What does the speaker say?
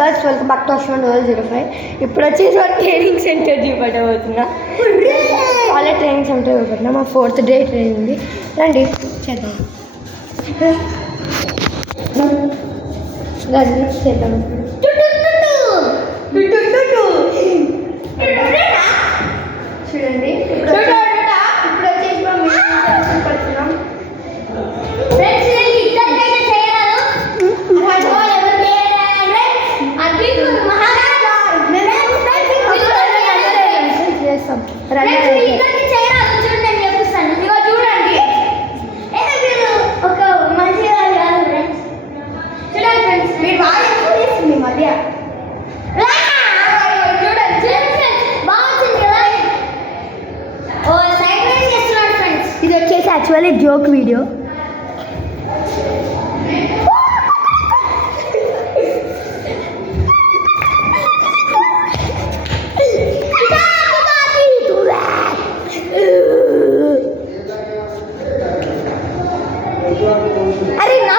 Bus welcome back to Ashwan 005. ఇప్పుడు వచ్చేసి training centre చూపెట్టబోతున్నా. చాలా ట్రైనింగ్ సెంటర్ చూపెట్టినా. మా 4th డే ట్రైనింగ్ ఉంది. రండి చేద్దాం, రండి చేద్దాం. చూడండి ఇప్పుడు వచ్చేసి మేము పడుతున్నాం. ఇది వచ్చేసి యాక్చువల్లీ జోక్ వీడియో. అరే నా